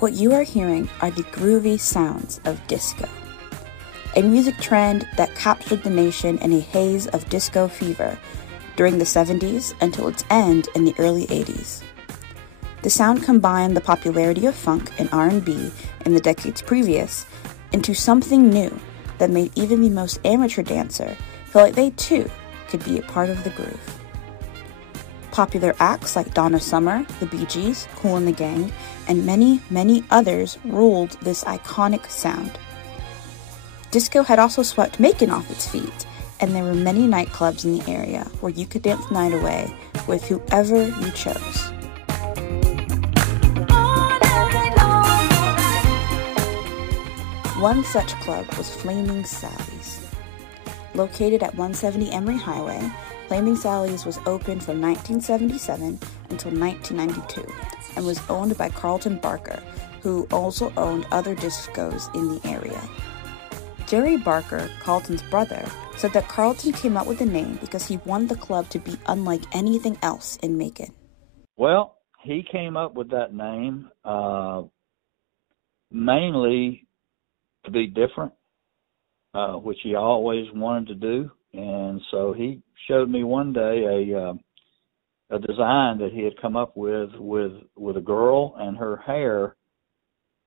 What you are hearing are the groovy sounds of disco, a music trend that captured the nation in a haze of disco fever during the 70s until its end in the early 80s. The sound combined the popularity of funk and R&B in the decades previous into something new that made even the most amateur dancer feel like they too could be a part of the groove. Popular acts like Donna Summer, the Bee Gees, Kool and the Gang, and many, many others ruled this iconic sound. Disco had also swept Macon off its feet, and there were many nightclubs in the area where you could dance the night away with whoever you chose. One such club was Flaming Sally's. Located at 170 Emory Highway, Flaming Sally's was open from 1977 until 1992 and was owned by Carlton Barker, who also owned other discos in the area. Jerry Barker, Carlton's brother, said that Carlton came up with the name because he wanted the club to be unlike anything else in Macon. Well, he came up with that name mainly to be different, which he always wanted to do. And so he showed me one day a design that he had come up with a girl and her hair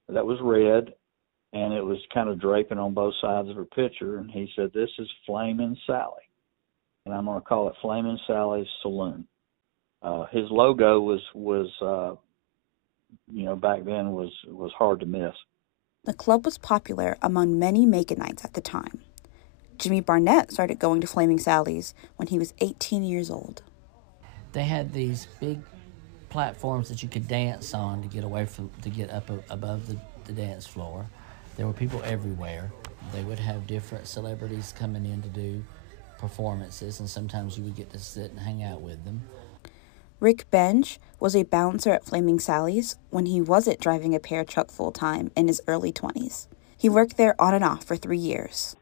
that was red, and it was kind of draping on both sides of her picture. And he said, "This is Flamin' Sally, and I'm going to call it Flamin' Sally's Saloon." His logo was back then was hard to miss. The club was popular among many Maconites at the time. Jimmy Barnett started going to Flaming Sally's when he was 18 years old. They had these big platforms that you could dance on to get up above the dance floor. There were people everywhere. They would have different celebrities coming in to do performances, and sometimes you would get to sit and hang out with them. Rick Benj was a bouncer at Flaming Sally's when he wasn't driving a pair truck full-time in his early 20s. He worked there on and off for 3 years.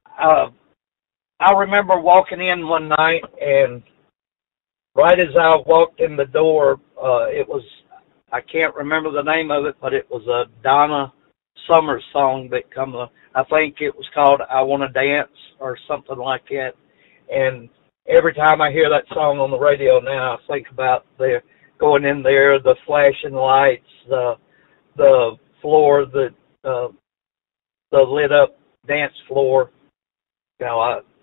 I remember walking in one night, and right as I walked in the door, it was, I can't remember the name of it, but it was a Donna Summer song that I think it was called I Wanna Dance or something like that. And every time I hear that song on the radio now, I think about going in there, the flashing lights, the floor, the lit up dance floor.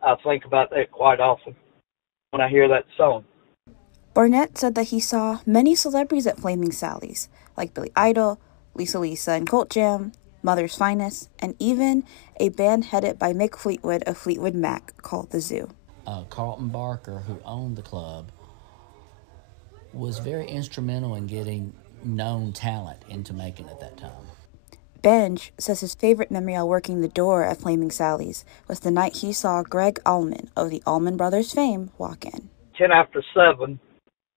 I think about that quite often when I hear that song. Barnett said that he saw many celebrities at Flaming Sally's, like Billy Idol, Lisa and Colt Jam, Mother's Finest, and even a band headed by Mick Fleetwood of Fleetwood Mac called The Zoo. Carlton Barker, who owned the club, was very instrumental in getting known talent into Macon at that time. Benj says his favorite memory while working the door at Flaming Sally's was the night he saw Greg Allman of the Allman Brothers fame walk in. 10 after 7,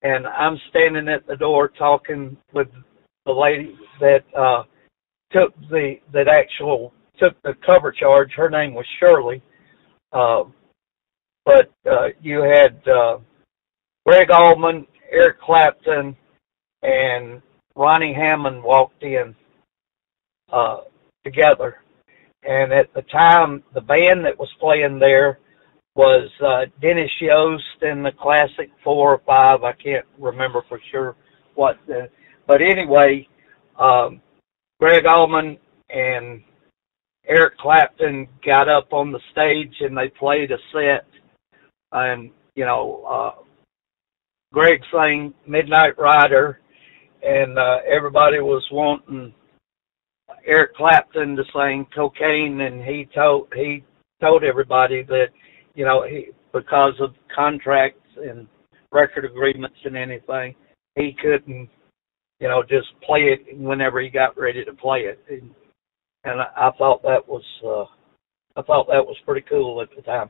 and I'm standing at the door talking with the lady that took the cover charge. Her name was Shirley. But you had Greg Allman, Eric Clapton, and Ronnie Hammond walked in together. And at the time, the band that was playing there was Dennis Yost and the Classic 4 or 5. I can't remember for sure what. But anyway, Greg Allman and Eric Clapton got up on the stage and they played a set. And, Greg sang Midnight Rider, and everybody was wanting Eric Clapton to sing Cocaine, and he told everybody that, because of contracts and record agreements and anything, he couldn't, just play it whenever he got ready to play it. And I thought that was pretty cool at the time.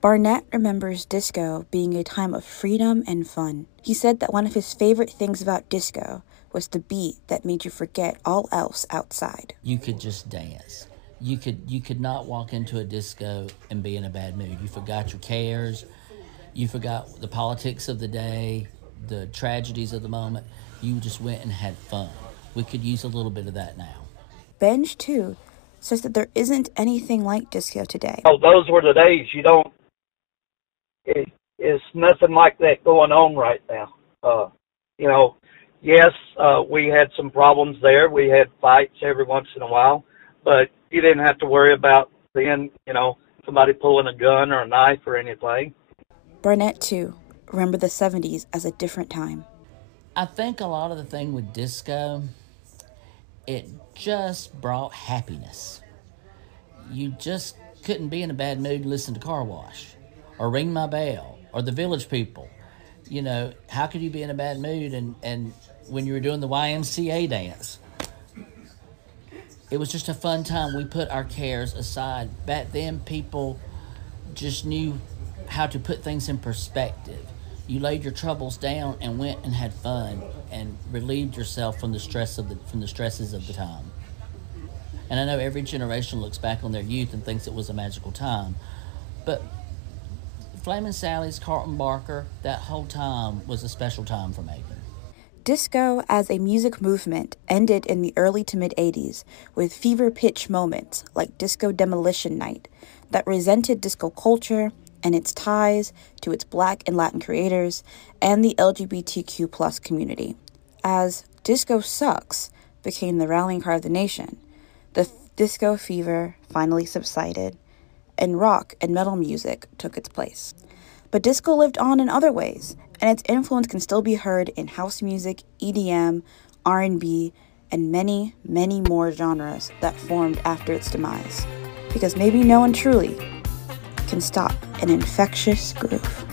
Barnett remembers disco being a time of freedom and fun. He said that one of his favorite things about disco was the beat that made you forget all else outside. You could just dance. You could not walk into a disco and be in a bad mood. You forgot your cares. You forgot the politics of the day, the tragedies of the moment. You just went and had fun. we could use a little bit of that now. Benj, too, says that there isn't anything like disco today. Oh, those were the days. It's nothing like that going on right now. Yes, we had some problems there. We had fights every once in a while, but you didn't have to worry about being, somebody pulling a gun or a knife or anything. Barnett, too, remembered the 70s as a different time. I think a lot of the thing with disco, it just brought happiness. You just couldn't be in a bad mood and listen to Car Wash or Ring My Bell or The Village People. How could you be in a bad mood and when you were doing the YMCA dance? It was just a fun time. We put our cares aside. Back then, people just knew how to put things in perspective. You laid your troubles down and went and had fun and relieved yourself from the stresses of the time. And I know every generation looks back on their youth and thinks it was a magical time, but Flamin' Sally's, Carlton Barker, that whole time was a special time for Macon. Disco as a music movement ended in the early to mid-'80s with fever-pitch moments like Disco Demolition Night that resented disco culture and its ties to its Black and Latin creators and the LGBTQ plus community. As Disco Sucks became the rallying cry of the nation, the disco fever finally subsided, and rock and metal music took its place. But disco lived on in other ways, and its influence can still be heard in house music, EDM, R&B, and many, many more genres that formed after its demise. Because maybe no one truly can stop an infectious groove.